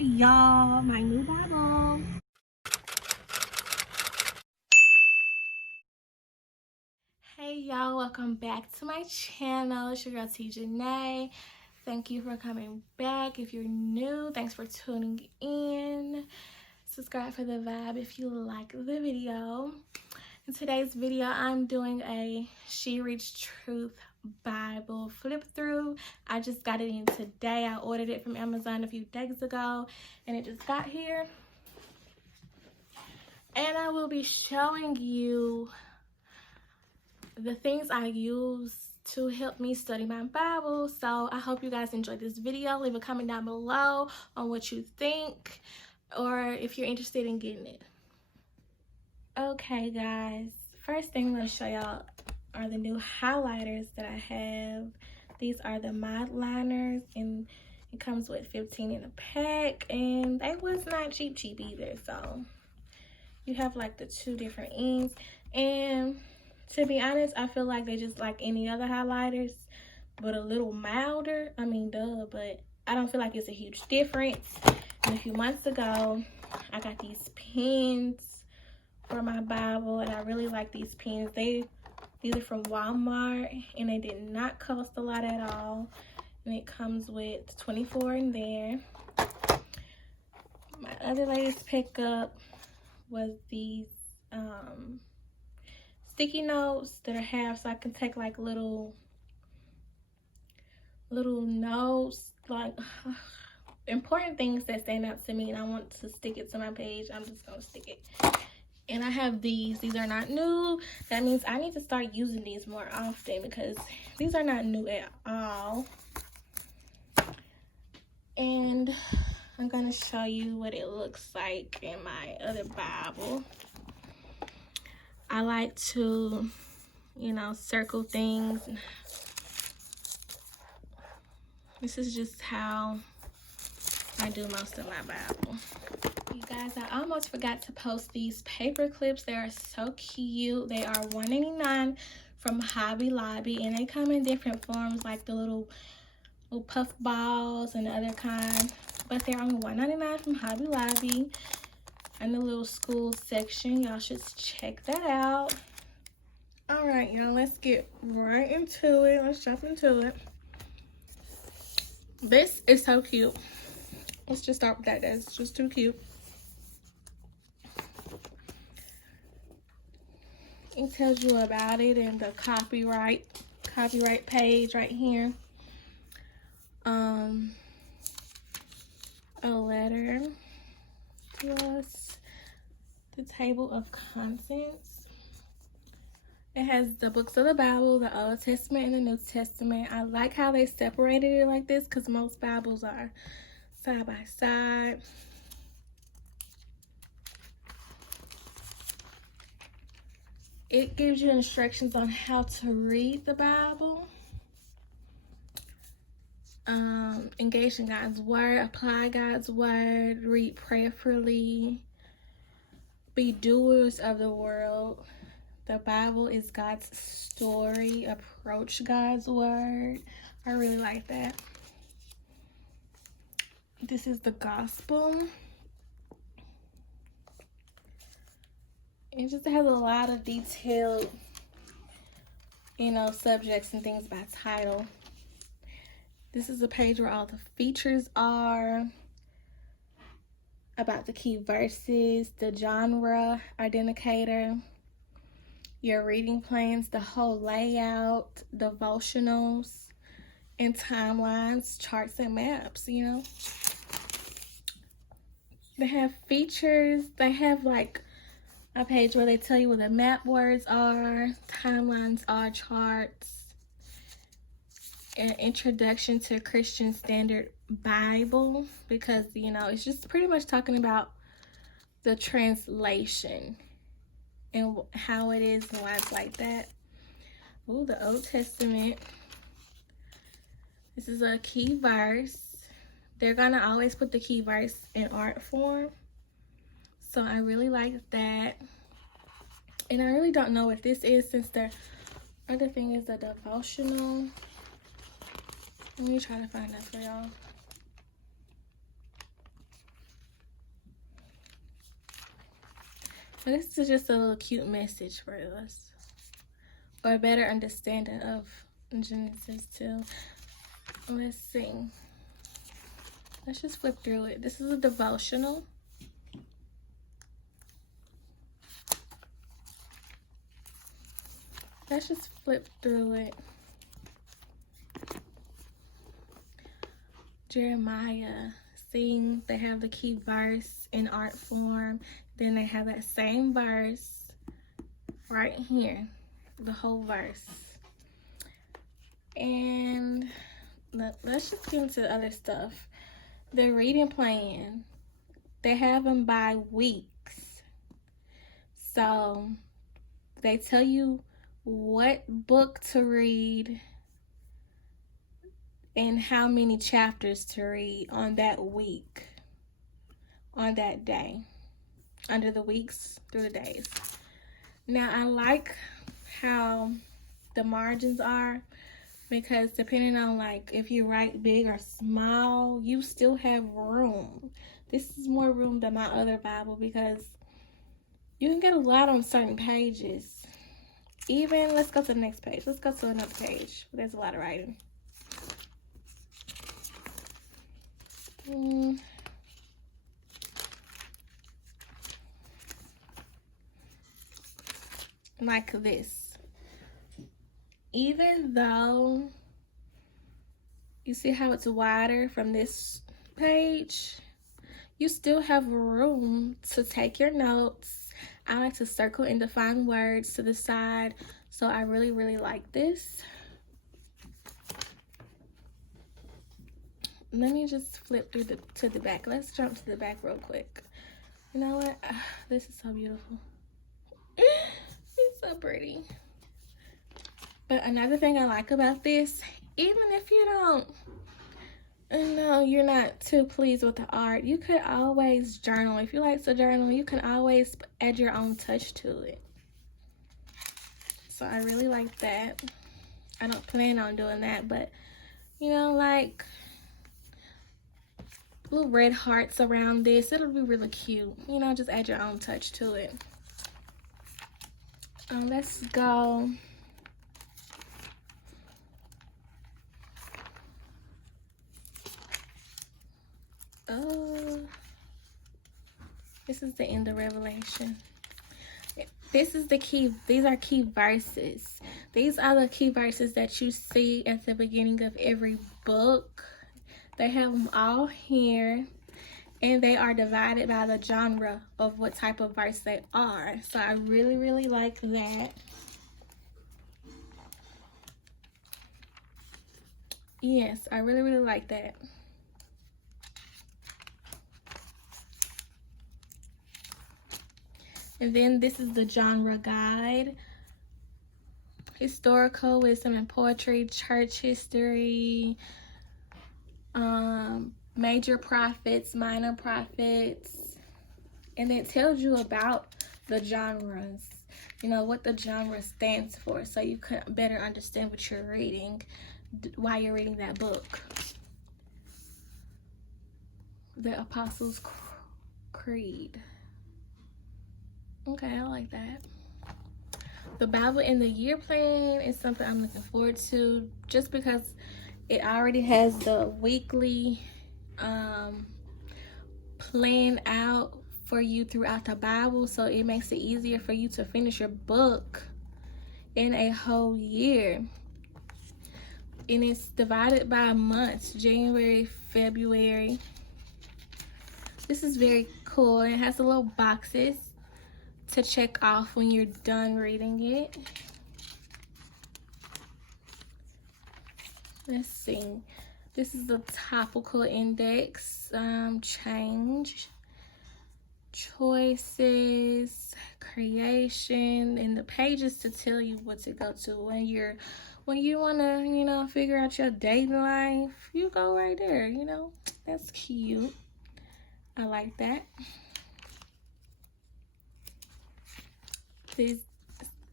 y'all, my new Bible. Hey y'all, welcome back to my channel. It's your girl T Janae. Thank you for coming back. If you're new, thanks for tuning in. Subscribe for the vibe if you like the video. In today's video, I'm doing a She Reads Truth Bible flip through. I just got it in today. I ordered it from Amazon a few days ago and it just got here. And I will be showing you the things I use to help me study my Bible. So I hope you guys enjoyed this video. Leave a comment down below on what you think or if you're interested in getting it. Okay guys, first thing I'm going to show y'all are the new highlighters that I have. These are the Mod Liners and it comes with 15 in a pack and they was not cheap either. So you have like the two different ends, and to be honest, I feel like they're just like any other highlighters but a little milder. I mean, duh, but I don't feel like it's a huge difference. And a few months ago I got these pens for my Bible and I really like these pens. These are from Walmart and they did not cost a lot at all, and it comes with 24 in there. My other latest pickup was these sticky notes that are half, so I can take like little notes, like important things that stand out to me and I want to stick it to my page. I'm just gonna stick it. And I have these are not new. That means I need to start using these more often because these are not new at all. And I'm gonna show you what it looks like in my other Bible. I like to, you know, circle things. This is just how I do most of my Bible. You guys, I almost forgot to post these paper clips. They are so cute. They are $1.99 from Hobby Lobby and they come in different forms, like the little puff balls and the other kind. But they're only $1.99 from Hobby Lobby. In the little school section, y'all should check that out. All right, y'all, let's get right into it. Let's jump into it. This is so cute. Let's just start with that. That's just too cute. It tells you about it and the copyright page right here. A letter to us, the table of contents. It has the books of the Bible, the Old Testament and the New Testament. I like how they separated it like this because most Bibles are side by side. It gives you instructions on how to read the Bible. Engage in God's word, apply God's word, read prayerfully, be doers of the world. The Bible is God's story. Approach God's word. I really like that. This is the gospel. It just has a lot of detailed, you know, subjects and things by title. This is a page where all the features are, about the key verses, the genre identifier, your reading plans, the whole layout, devotionals, and timelines, charts, and maps, you know. They have features. They have like a page where they tell you what the map words are, timelines are, charts, an introduction to Christian Standard Bible, because, you know, it's just pretty much talking about the translation and how it is and why it's like that. Ooh, the Old Testament. This is a key verse. They're gonna always put the key verse in art form, so I really like that. And I really don't know what this is, since the other thing is the devotional. Let me try to find that for y'all. So this is just a little cute message for us, or a better understanding of Genesis 2. Let's see. Let's just flip through it. This is a devotional. Let's just flip through it. Jeremiah. See, they have the key verse in art form. Then they have that same verse right here. The whole verse. And let's just get into the other stuff. The reading plan. They have them by weeks. So they tell you what book to read and how many chapters to read on that week, on that day, under the weeks through the days. Now, I like how the margins are, because depending on like if you write big or small, you still have room. This is more room than my other Bible because you can get a lot on certain pages. Even, let's go to the next page. Let's go to another page. There's a lot of writing. Like this. Even though you see how it's wider from this page, you still have room to take your notes. I like to circle and define words to the side, so I really, really like this. Let me just flip through to the back. Let's jump to the back real quick. You know what? This is so beautiful. It's so pretty. But another thing I like about this, even if you don't, you're not too pleased with the art, you could always journal. If you like to journal, you can always add your own touch to it. So I really like that. I don't plan on doing that, but like little red hearts around this, it'll be really cute. Just add your own touch to it. Let's go. This is the end of Revelation. This is the key. These are key verses. These are the key verses that you see at the beginning of every book. They have them all here, and they are divided by the genre of what type of verse they are. So I really, really like that. Yes, I really, really like that. And then this is the genre guide. Historical, wisdom and poetry, church history, major prophets, minor prophets. And it tells you about the genres, what the genre stands for, so you can better understand what you're reading while you're reading that book. The Apostles' Creed. Okay, I like that. The Bible in the Year plan is something I'm looking forward to, just because it already has the weekly plan out for you throughout the Bible, so it makes it easier for you to finish your book in a whole year. And it's divided by months: January, February. This is very cool. It has the little boxes to check off when you're done reading it. Let's see. This is the topical index. Change, choices, creation, and the pages to tell you what to go to when you want to, figure out your dating life. You go right there. That's cute. I like that. There's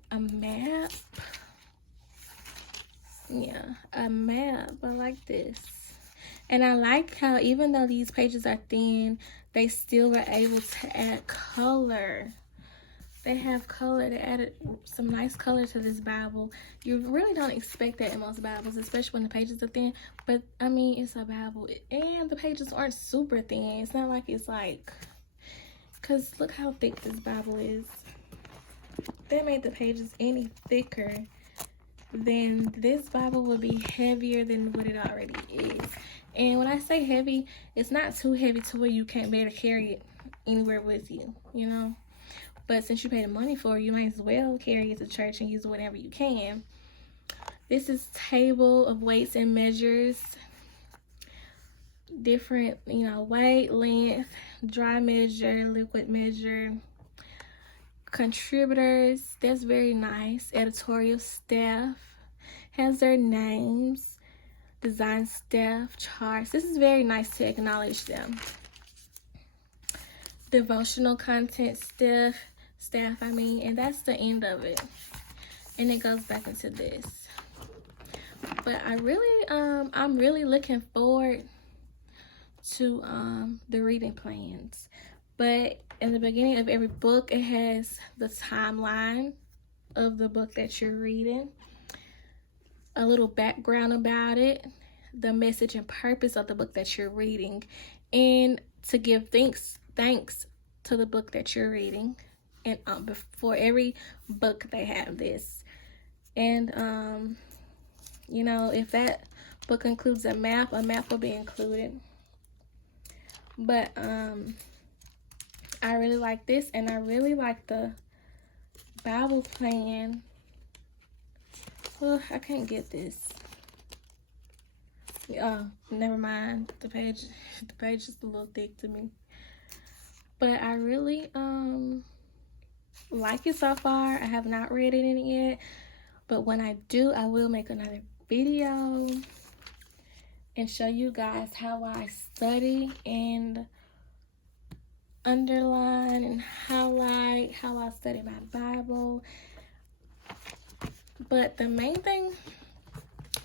a map. Yeah, a map. I like this. And I like how even though these pages are thin, they still were able to add color. They have color. They added some nice color to this Bible. You really don't expect that in most Bibles, especially when the pages are thin. But, I mean, it's a Bible. And the pages aren't super thin. It's not like it's like... Because look how thick this Bible is. If they made the pages any thicker, then this Bible would be heavier than what it already is. And when I say heavy, it's not too heavy to where you can't bear to carry it anywhere with you, you know? But since you pay the money for it, you might as well carry it to church and use it whenever you can. This is table of weights and measures. Different, you know, weight, length, dry measure, liquid measure. Contributors, that's very nice. Editorial staff has their names. Design staff, charts. This is very nice to acknowledge them. Devotional content staff, and that's the end of it. And it goes back into this. But I'm really looking forward to the reading plans. But in the beginning of every book, it has the timeline of the book that you're reading, a little background about it, the message and purpose of the book that you're reading, and to give thanks to the book that you're reading. And before every book, they have this. And you know, if that book includes a map will be included. But I really like this, and I really like the Bible plan. Oh, I can't get this. Oh, never mind. The page is a little thick to me. But I really like it so far. I have not read it in it yet. But when I do, I will make another video and show you guys how I study and underline and highlight, how I study my Bible. But the main thing,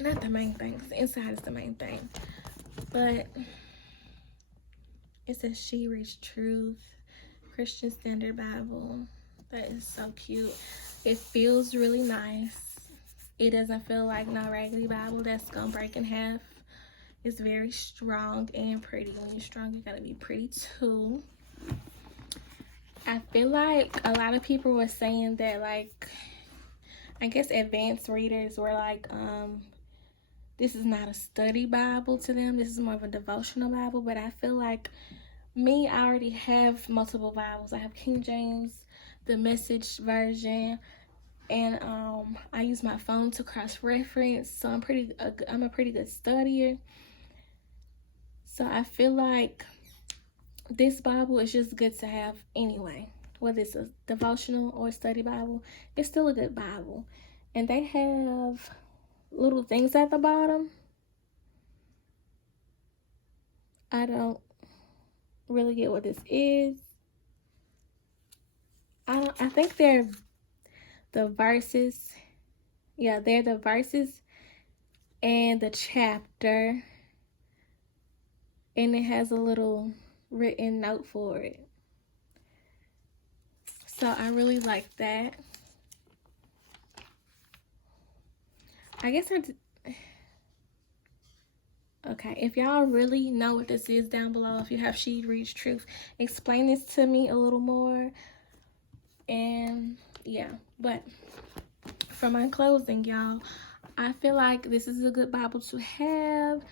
not the main thing, the inside is the main thing, but it says She Reads Truth, Christian Standard Bible. That is so cute. It feels really nice. It doesn't feel like no regular Bible that's gonna break in half. It's very strong and pretty. When you're strong, you gotta be pretty too. I feel like a lot of people were saying that, like, I guess advanced readers were like, this is not a study Bible to them. This is more of a devotional Bible. But I feel like me, I already have multiple Bibles. I have King James, the Message version, and I use my phone to cross-reference. So I'm a pretty good studier. So I feel like this Bible is just good to have anyway. Whether it's a devotional or a study Bible, it's still a good Bible. And they have little things at the bottom. I don't really get what this is. I think they're the verses. Yeah, they're the verses and the chapter. And it has a little written note for it. So I really like that. I guess okay, if y'all really know what this is down below, if you have She Reads Truth, explain this to me a little more. And yeah, but for my closing, y'all, I feel like this is a good Bible to have.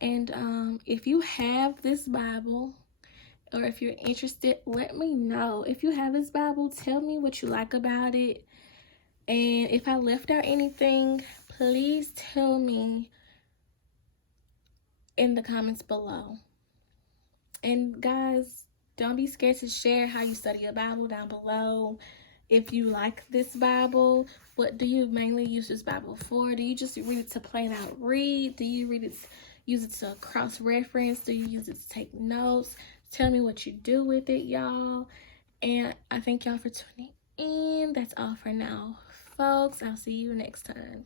And if you have this Bible, or if you're interested, let me know. If you have this Bible, tell me what you like about it. And if I left out anything, please tell me in the comments below. And guys, don't be scared to share how you study your Bible down below. If you like this Bible, what do you mainly use this Bible for? Do you just read it to plain out read? Do you use it to cross-reference? Do you use it to take notes? Tell me what you do with it, y'all. And I thank y'all for tuning in. That's all for now, folks. I'll see you next time.